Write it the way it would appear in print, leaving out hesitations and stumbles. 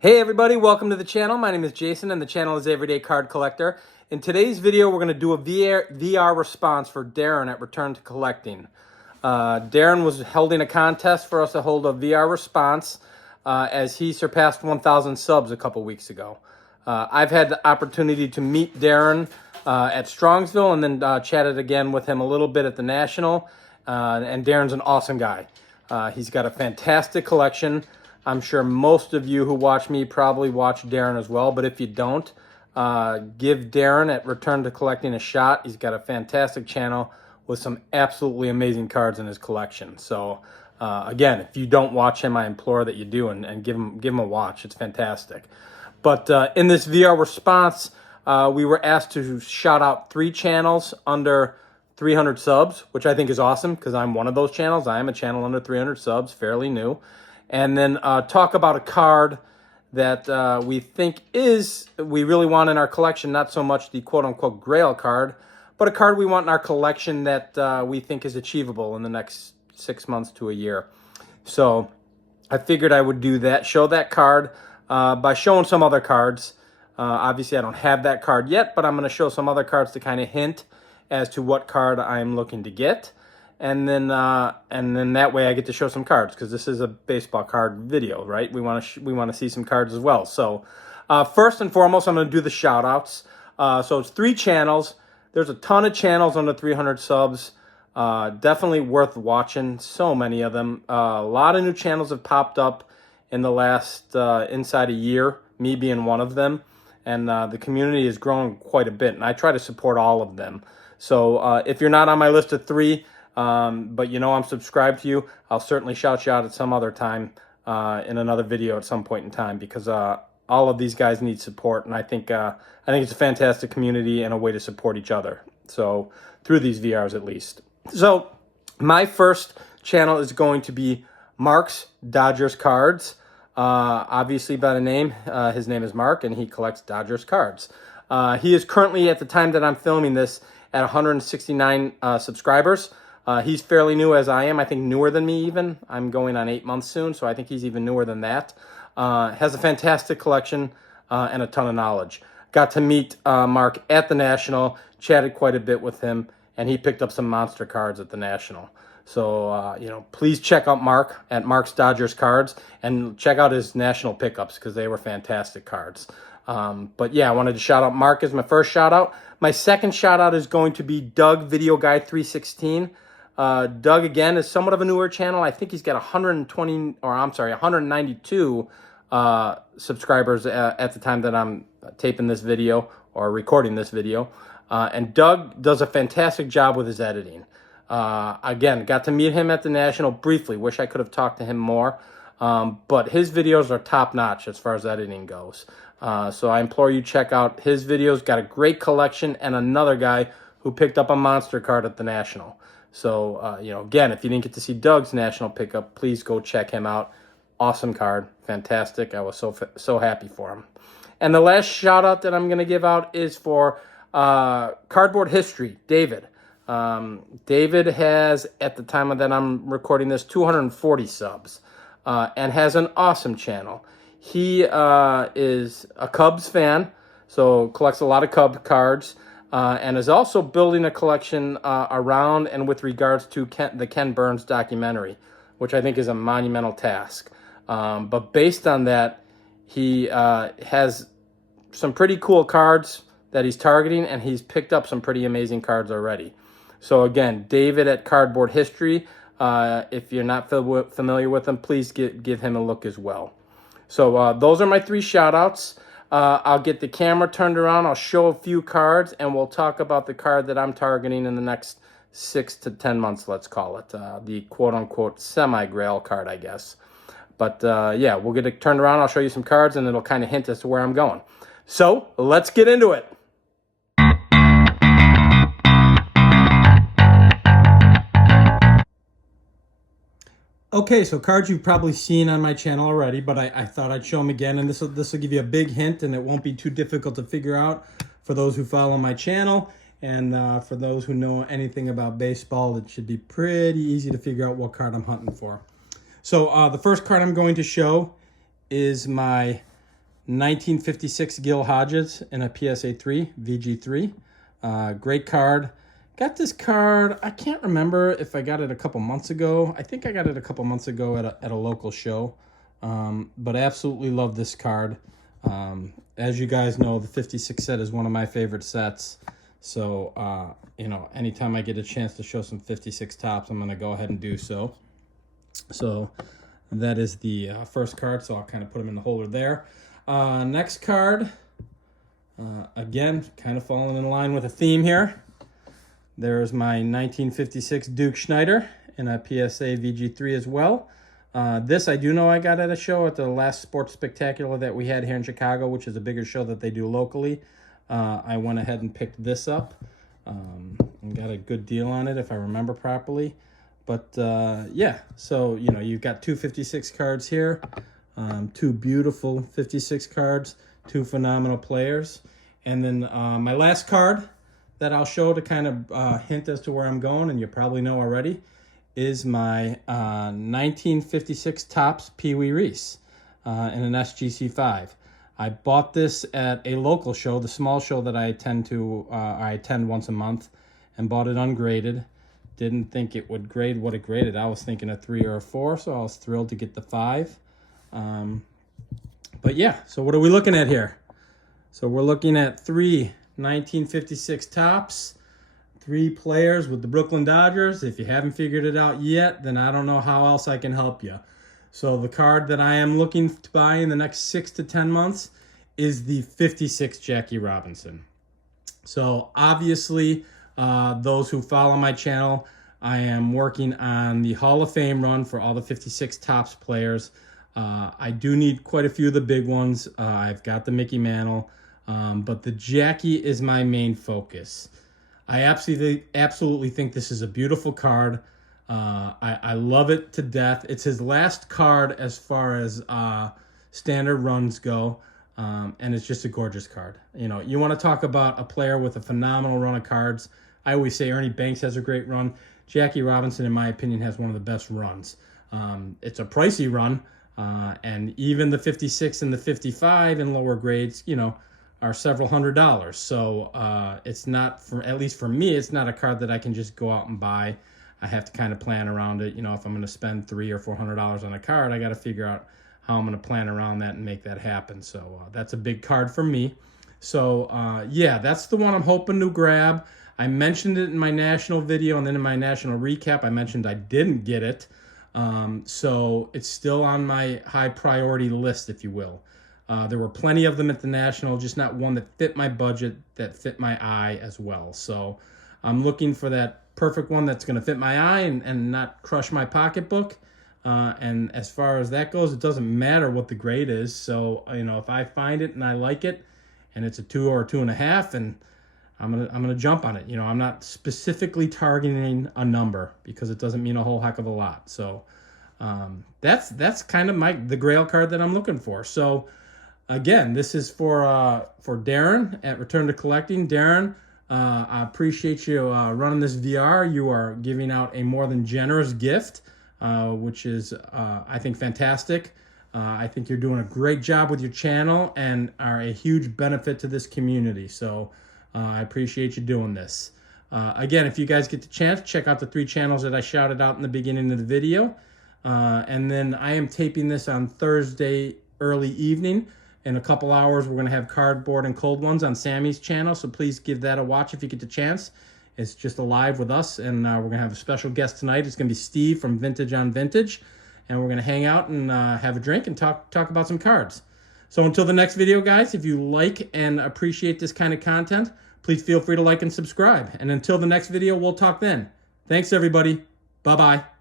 Hey everybody, welcome to the channel. My name is Jason and the channel is Everyday Card Collector. In today's video, we're going to do a VR response for Darren at Return to Collecting. Darren was holding a contest for us to hold a VR response as he surpassed 1,000 subs a couple weeks ago. I've had the opportunity to meet Darren at Strongsville and then chatted again with him a little bit at the National. And Darren's an awesome guy. He's got a fantastic collection. I'm sure most of you who watch me probably watch Darren as well, but if you don't, give Darren at Return to Collecting a shot. He's got a fantastic channel with some absolutely amazing cards in his collection. So again, if you don't watch him, I implore that you do and give him a watch. It's fantastic. But in this VR response, we were asked to shout out 3 channels under 300 subs, which I think is awesome because I'm one of those channels. I am a channel under 300 subs, fairly new. And then talk about a card that we think we really want in our collection, not so much the quote-unquote grail card, but a card we want in our collection that we think is achievable in the next 6 months to a year. So I figured I would do that, show that card by showing some other cards. Obviously, I don't have that card yet, but I'm going to show some other cards to kind of hint as to what card I'm looking to get. And then that way I get to show some cards because this is a baseball card video, right? We want to see some cards as well. So first and foremost, I'm going to do the shout outs. So it's 3 channels. There's a ton of channels under 300 subs. Definitely worth watching. So many of them. A lot of new channels have popped up in the last inside a year, me being one of them. And the community has grown quite a bit. And I try to support all of them. So if you're not on my list of 3, but you know I'm subscribed to you, I'll certainly shout you out at some other time in another video at some point in time because all of these guys need support, and I think it's a fantastic community and a way to support each other. So through these VRs at least. So my first channel is going to be Mark's Dodgers Cards. Obviously by the name, his name is Mark and he collects Dodgers cards. He is currently, at the time that I'm filming this, at 169 subscribers. He's fairly new as I am. I think newer than me even. I'm going on 8 months soon, so I think he's even newer than that. Has a fantastic collection and a ton of knowledge. Got to meet Mark at the National, chatted quite a bit with him, and he picked up some monster cards at the National. So, please check out Mark at Mark's Dodgers Cards and check out his National pickups because they were fantastic cards. But yeah, I wanted to shout out Mark as my first shout out. My second shout out is going to be Doug Video Guy 316. Doug, again, is somewhat of a newer channel. I think he's got 192 subscribers at the time that I'm taping this video or recording this video. And Doug does a fantastic job with his editing. Again, got to meet him at the National briefly. Wish I could have talked to him more. But his videos are top-notch as far as editing goes. So I implore you check out his videos. Got a great collection and another guy who picked up a monster card at the National. So, again, if you didn't get to see Doug's National pickup, please go check him out. Awesome card. Fantastic. I was so happy for him. And the last shout out that I'm going to give out is for Cardboard History, David. David has, at the time that I'm recording this, 240 subs and has an awesome channel. He is a Cubs fan, so collects a lot of Cubs cards. And is also building a collection around and with regards to the Ken Burns documentary, which I think is a monumental task. But based on that, he has some pretty cool cards that he's targeting, and he's picked up some pretty amazing cards already. So again, David at Cardboard History, if you're not familiar with him, please give him a look as well. So those are my 3 shout-outs. I'll get the camera turned around, I'll show a few cards, and we'll talk about the card that I'm targeting in the next 6 to 10 months, let's call it. The quote-unquote semi-grail card, I guess. But yeah, we'll get it turned around, I'll show you some cards, and it'll kind of hint as to where I'm going. So, let's get into it. Okay, so cards you've probably seen on my channel already, but I thought I'd show them again, and this will give you a big hint, and it won't be too difficult to figure out for those who follow my channel, and for those who know anything about baseball, it should be pretty easy to figure out what card I'm hunting for. So the first card I'm going to show is my 1956 Gil Hodges in a PSA 3, VG3. Great card. Got this card, I can't remember if I got it a couple months ago. I think I got it a couple months ago at a local show. But I absolutely love this card. As you guys know, the 56 set is one of my favorite sets. So, you know, anytime I get a chance to show some 56 tops, I'm going to go ahead and do so. So that is the first card, so I'll kind of put them in the holder there. Next card, again, kind of falling in line with a theme here. There's my 1956 Duke Schneider in a PSA VG3 as well. This I do know I got at a show at the last Sports Spectacular that we had here in Chicago, which is a bigger show that they do locally. I went ahead and picked this up and got a good deal on it if I remember properly. But yeah, so you know, you've got two 56 cards here, two beautiful 56 cards, two phenomenal players. And then my last card that I'll show to kind of hint as to where I'm going, and you probably know already, is my 1956 Topps Pee Wee Reese in an SGC5. I bought this at a local show, the small show that I attend once a month, and bought it ungraded. Didn't think it would grade what it graded. I was thinking a 3 or a 4, so I was thrilled to get the 5. But yeah, so what are we looking at here? So we're looking at 3 1956 Topps, 3 players with the Brooklyn Dodgers. If you haven't figured it out yet, then I don't know how else I can help you. So the card that I am looking to buy in the next 6 to 10 months is the 56 Jackie Robinson. So obviously, those who follow my channel, I am working on the Hall of Fame run for all the 56 Topps players. I do need quite a few of the big ones. I've got the Mickey Mantle. But the Jackie is my main focus. I absolutely think this is a beautiful card. I love it to death. It's his last card as far as standard runs go, and it's just a gorgeous card. You know, you want to talk about a player with a phenomenal run of cards. I always say Ernie Banks has a great run. Jackie Robinson, in my opinion, has one of the best runs. It's a pricey run, and even the 56 and the 55 in lower grades, you know, are several $100s. So it's not, at least for me, it's not a card that I can just go out and buy. I have to kind of plan around it. You know, if I'm going to spend $300 or $400 on a card, I got to figure out how I'm going to plan around that and make that happen. So that's a big card for me. So yeah, that's the one I'm hoping to grab. I mentioned it in my national video, and then in my national recap, I mentioned I didn't get it. So it's still on my high priority list, if you will. There were plenty of them at the National, just not one that fit my budget, that fit my eye as well. So I'm looking for that perfect one that's going to fit my eye and not crush my pocketbook. And as far as that goes, it doesn't matter what the grade is. So, you know, if I find it and I like it and it's a 2 or a 2.5, and I'm gonna jump on it. You know, I'm not specifically targeting a number because it doesn't mean a whole heck of a lot. So that's kind of the Grail card that I'm looking for. So again, this is for Darren at Return to Collecting. Darren, I appreciate you running this VR. You are giving out a more than generous gift, which is, I think, fantastic. I think you're doing a great job with your channel and are a huge benefit to this community. So I appreciate you doing this. Again, if you guys get the chance, check out the 3 channels that I shouted out in the beginning of the video. And then I am taping this on Thursday early evening. In a couple hours, we're going to have Cardboard and Cold Ones on Sammy's channel, so please give that a watch if you get the chance. It's just a live with us, and we're going to have a special guest tonight. It's going to be Steve from Vintage on Vintage, and we're going to hang out and have a drink and talk about some cards. So until the next video, guys, if you like and appreciate this kind of content, please feel free to like and subscribe. And until the next video, we'll talk then. Thanks, everybody. Bye-bye.